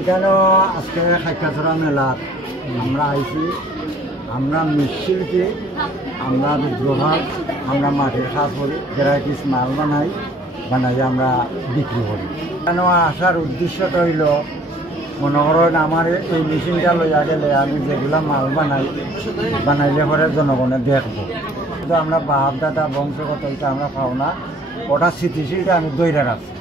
এখানে আজকে খাইকাছড়া মেলা আমরা আইছি। আমরা মৃৎশিল্পী, আমরা বিদ্রোহার, আমরা মাটির কাজ করি, ভ্যারাইটিস মাল বানাই আমরা বিক্রি করি। এখানে আসার উদ্দেশ্যটা হইল, মনে করেন আমার এই মেশিনটা লইয়া গেলে আমি যেগুলা মাল বানাইলে পরে জনগণে দেখবো। কিন্তু আমরা বাপ দাদা বংশগত এটা আমরা পাও না, ওটা স্থিতিশীলটা আমি দৈরা রাখছি।